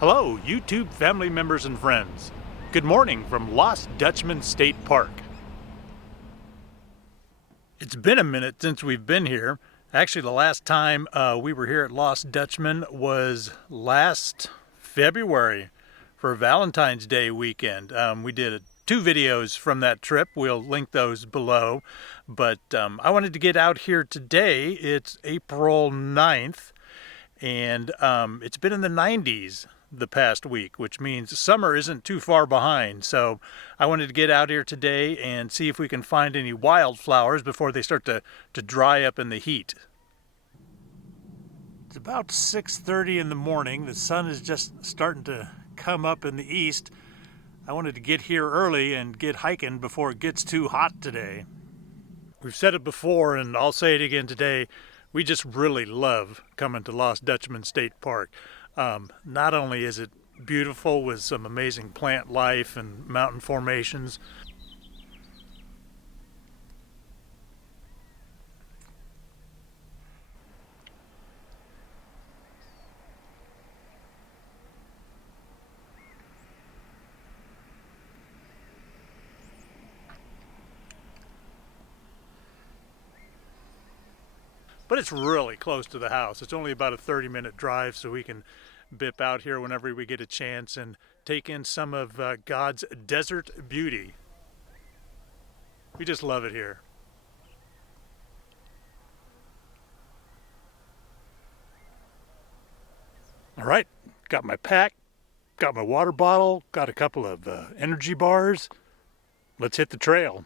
Hello, YouTube family members and friends. Good morning from Lost Dutchman State Park. It's been a minute since we've been here. Actually, the last time we were here at Lost Dutchman was last February for Valentine's Day weekend. We did two videos from that trip. We'll link those below. But I wanted to get out here today. It's April 9th, and it's been in the 90s the past week, which means summer isn't too far behind. So I wanted to get out here today and see if we can find any wildflowers before they start to dry up in the heat. It's about 6:30 in the morning. The sun is just starting to come up in the east. I wanted to get here early and get hiking before it gets too hot today. We've said it before and I'll say it again today. We just really love coming to Lost Dutchman State Park. Not only is it beautiful with some amazing plant life and mountain formations, but it's really close to the house. It's only about a 30-minute drive, so we can bip out here whenever we get a chance and take in some of God's desert beauty. We just love it here. All right, got my pack, got my water bottle, got a couple of energy bars. Let's hit the trail.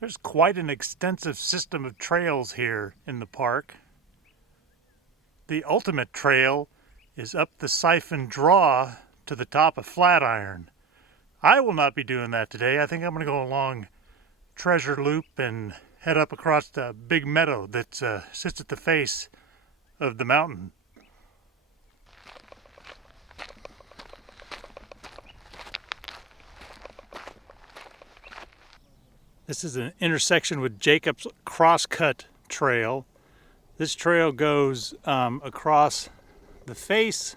There's quite an extensive system of trails here in the park. The ultimate trail is up the Siphon Draw to the top of Flatiron. I will not be doing that today. I think I'm going to go along Treasure Loop and head up across the big meadow that sits at the face of the mountain. This is an intersection with Jacob's Crosscut Trail. This trail goes across the face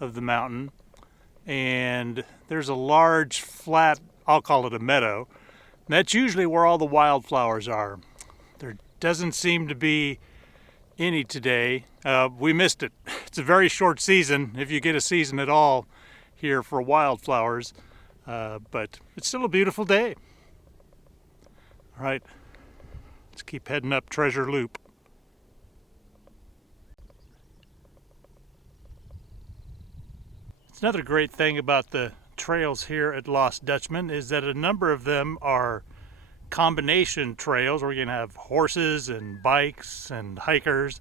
of the mountain, and there's a large flat, I'll call it a meadow. That's usually where all the wildflowers are. There doesn't seem to be any today. We missed it. It's a very short season, if you get a season at all here for wildflowers, but it's still a beautiful day. All right, let's keep heading up Treasure Loop. It's another great thing about the trails here at Lost Dutchman is that a number of them are combination trails where you can have horses and bikes and hikers.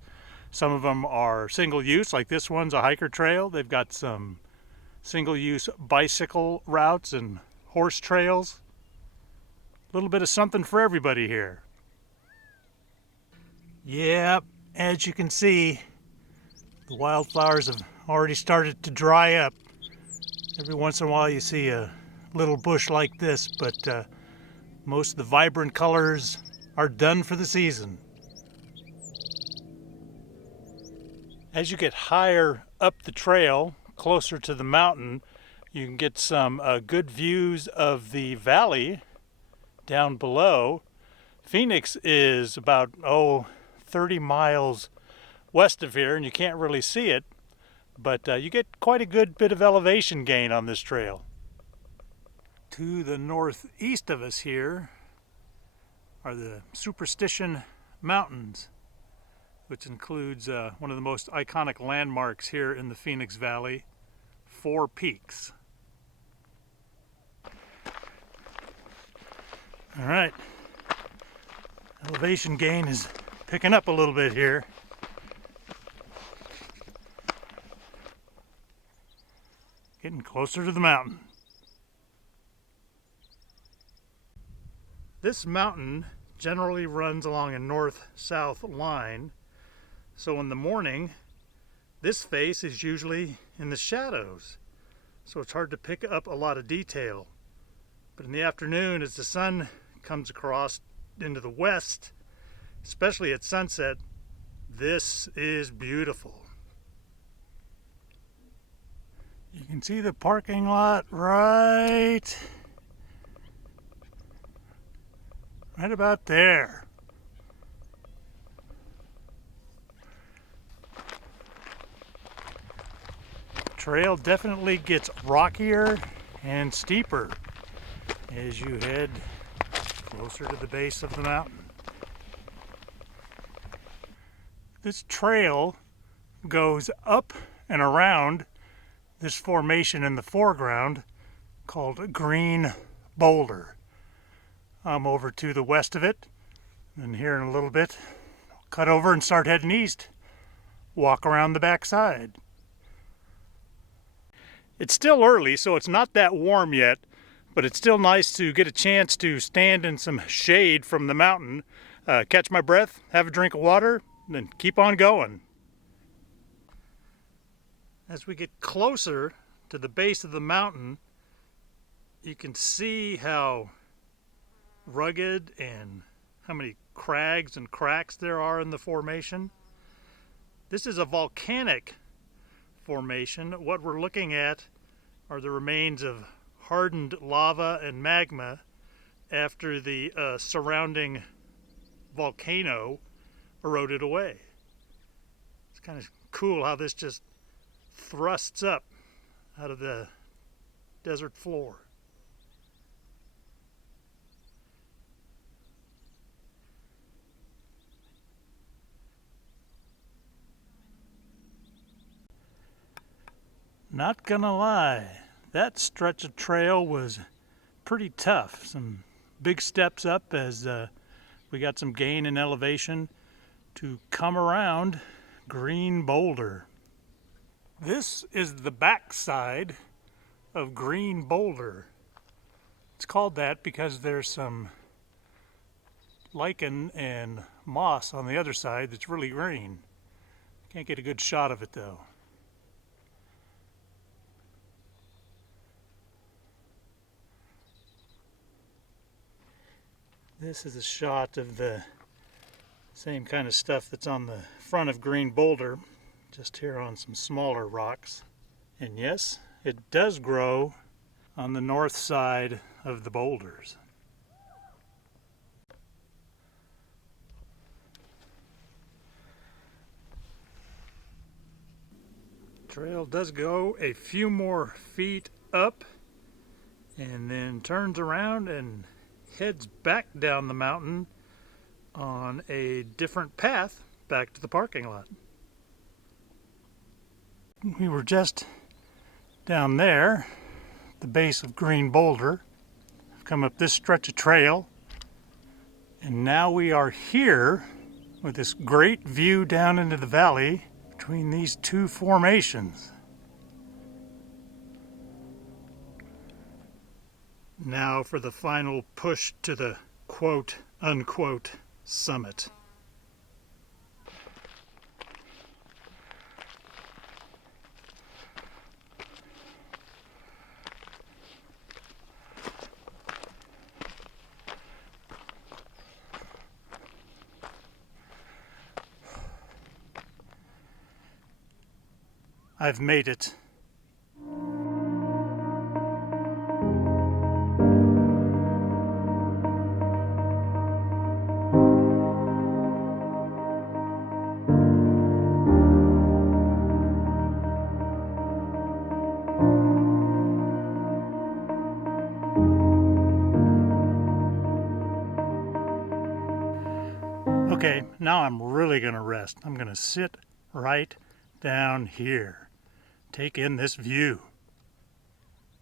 Some of them are single use, like this one's a hiker trail. They've got some single use bicycle routes and horse trails. A little bit of something for everybody here. Yep, as you can see, the wildflowers have already started to dry up. Every once in a while you see a little bush like this, but most of the vibrant colors are done for the season. As you get higher up the trail, closer to the mountain, you can get some good views of the valley down below. Phoenix is about 30 miles west of here, and you can't really see it, but you get quite a good bit of elevation gain on this trail. To the northeast of us here are the Superstition Mountains, which includes one of the most iconic landmarks here in the Phoenix Valley, Four Peaks. All right, elevation gain is picking up a little bit here. Getting closer to the mountain. This mountain generally runs along a north-south line, so in the morning this face is usually in the shadows, so it's hard to pick up a lot of detail. But in the afternoon, as the sun comes across into the west, especially at sunset, this is beautiful. You can see the parking lot right about there. Trail definitely gets rockier and steeper as you head closer to the base of the mountain. This trail goes up and around this formation in the foreground called Green Boulder. I'm over to the west of it, and here in a little bit, I'll cut over and start heading east. Walk around the backside. It's still early, so it's not that warm yet, but it's still nice to get a chance to stand in some shade from the mountain, catch my breath, have a drink of water, and then keep on going. As we get closer to the base of the mountain, you can see how rugged and how many crags and cracks there are in the formation. This is a volcanic formation. What we're looking at are the remains of hardened lava and magma after the surrounding volcano eroded away. It's kind of cool how this just thrusts up out of the desert floor. Not gonna lie, that stretch of trail was pretty tough. Some big steps up as we got some gain in elevation to come around Green Boulder. This is the backside of Green Boulder. It's called that because there's some lichen and moss on the other side that's really green. Can't get a good shot of it though. This is a shot of the same kind of stuff that's on the front of Green Boulder, just here on some smaller rocks. And yes, it does grow on the north side of the boulders. Trail does go a few more feet up and then turns around and heads back down the mountain on a different path back to the parking lot. We were just down there, the base of Green Boulder. I've come up this stretch of trail, and now we are here with this great view down into the valley between these two formations. Now for the final push to the quote-unquote summit. I've made it. Okay, now I'm really going to rest. I'm going to sit right down here. Take in this view.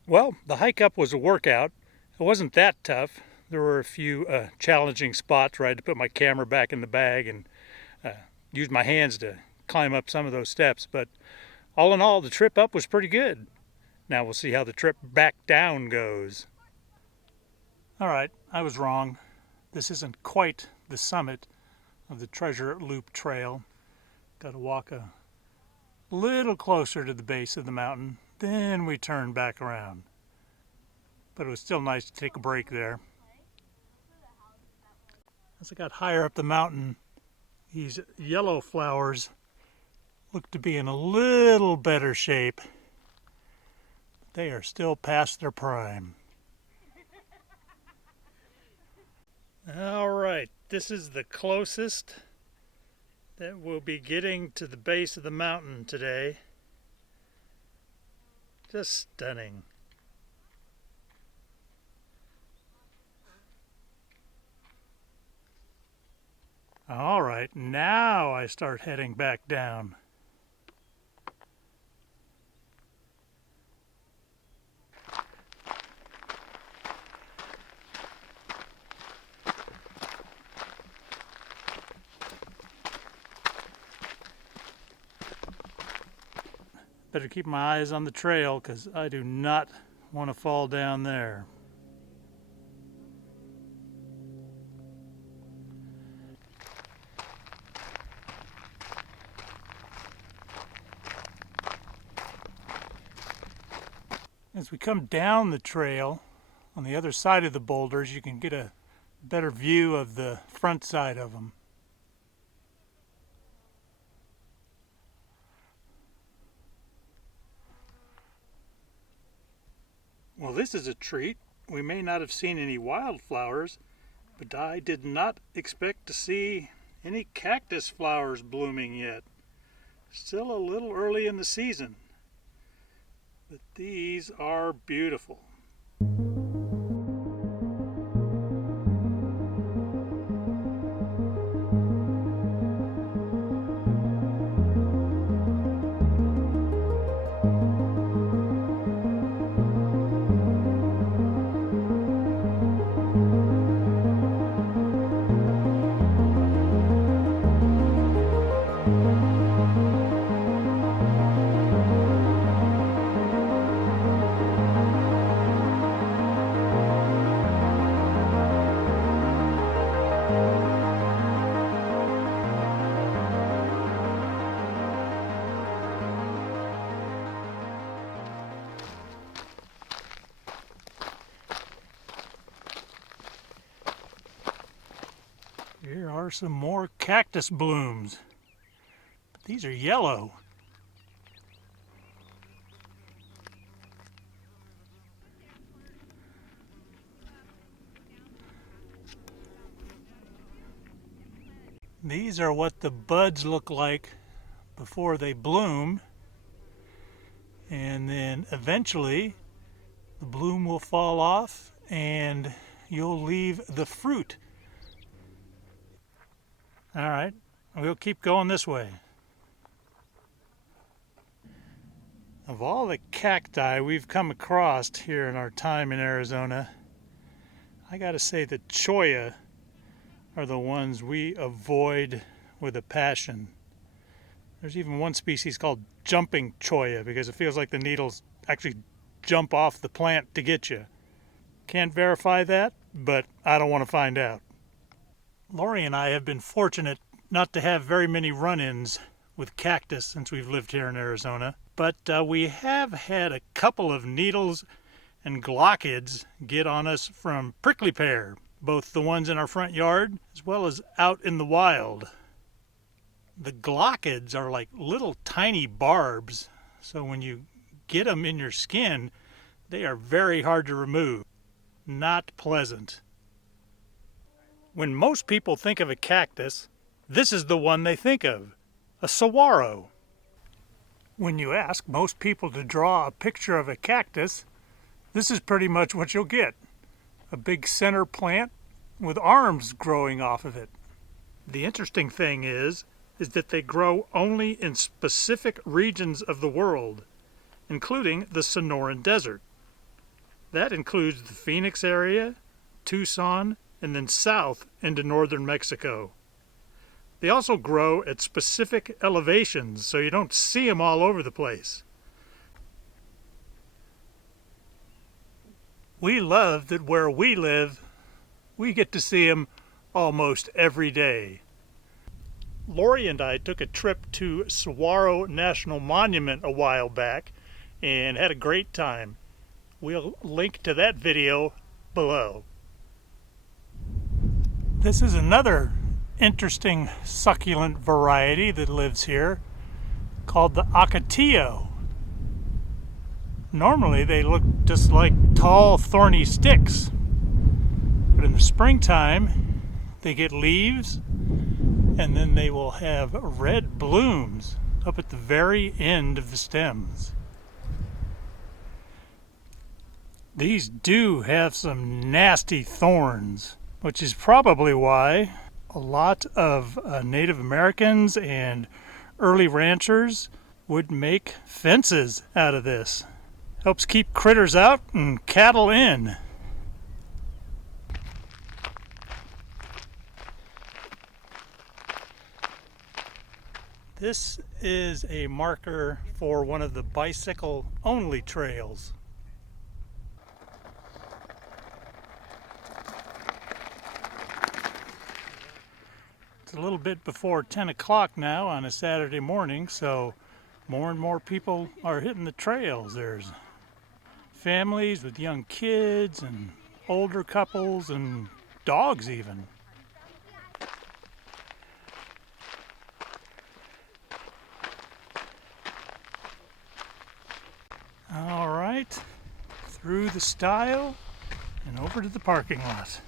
Well, the hike up was a workout. It wasn't that tough. There were a few challenging spots where I had to put my camera back in the bag and use my hands to climb up some of those steps. But all in all, the trip up was pretty good. Now we'll see how the trip back down goes. All right, I was wrong. This isn't quite the summit of the Treasure Loop Trail. Got to walk a little closer to the base of the mountain, then we turn back around. But it was still nice to take a break there. As I got higher up the mountain, these yellow flowers look to be in a little better shape. They are still past their prime. All right, this is the closest that we'll be getting to the base of the mountain today. Just stunning. All right, now I start heading back down. Better keep my eyes on the trail because I do not want to fall down there. As we come down the trail, on the other side of the boulders, you can get a better view of the front side of them. Well, this is a treat. We may not have seen any wildflowers, but I did not expect to see any cactus flowers blooming yet. Still a little early in the season. But these are beautiful. Here are some more cactus blooms. But these are yellow. These are what the buds look like before they bloom. And then eventually the bloom will fall off and you'll leave the fruit. All right, we'll keep going this way. Of all the cacti we've come across here in our time in Arizona, I gotta say the cholla are the ones we avoid with a passion. There's even one species called jumping cholla because it feels like the needles actually jump off the plant to get you. Can't verify that, but I don't want to find out. Lori and I have been fortunate not to have very many run-ins with cactus since we've lived here in Arizona, but we have had a couple of needles and glochids get on us from prickly pear, both the ones in our front yard as well as out in the wild. The glochids are like little tiny barbs, so when you get them in your skin, they are very hard to remove. Not pleasant. When most people think of a cactus, this is the one they think of, a saguaro. When you ask most people to draw a picture of a cactus, this is pretty much what you'll get. A big center plant with arms growing off of it. The interesting thing is that they grow only in specific regions of the world, including the Sonoran Desert. That includes the Phoenix area, Tucson, and then south into northern Mexico. They also grow at specific elevations, so you don't see them all over the place. We love that where we live, we get to see them almost every day. Lori and I took a trip to Saguaro National Monument a while back and had a great time. We'll link to that video below. This is another interesting succulent variety that lives here called the ocotillo. Normally they look just like tall thorny sticks, but in the springtime they get leaves and then they will have red blooms up at the very end of the stems. These do have some nasty thorns, which is probably why a lot of Native Americans and early ranchers would make fences out of this. Helps keep critters out and cattle in. This is a marker for one of the bicycle-only trails. It's a little bit before 10 o'clock now on a Saturday morning, so more and more people are hitting the trails. There's families with young kids and older couples and dogs even. All right, through the stile and over to the parking lot.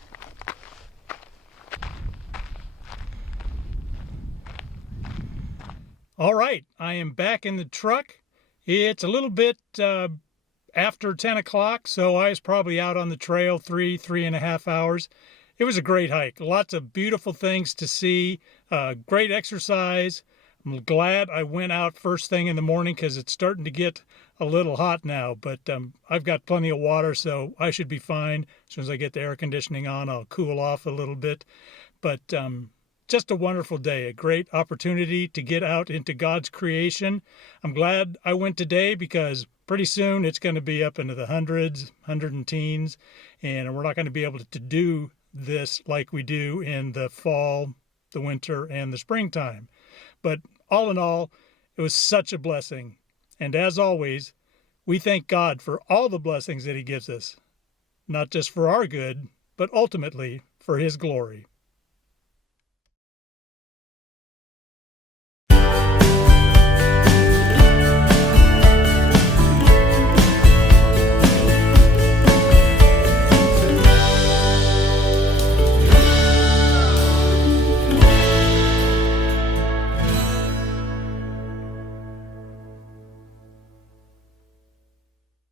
All right, I am back in the truck. It's a little bit after 10 o'clock, so I was probably out on the trail 3.5 hours. It was a great hike. Lots of beautiful things to see. Great exercise. I'm glad I went out first thing in the morning because it's starting to get a little hot now, but I've got plenty of water, so I should be fine. As soon as I get the air conditioning on, I'll cool off a little bit. But just a wonderful day, a great opportunity to get out into God's creation. I'm glad I went today because pretty soon it's going to be up into the hundreds, hundred and teens, and we're not going to be able to do this like we do in the fall, the winter, and the springtime. But all in all, it was such a blessing. And as always, we thank God for all the blessings that He gives us, not just for our good, but ultimately for His glory.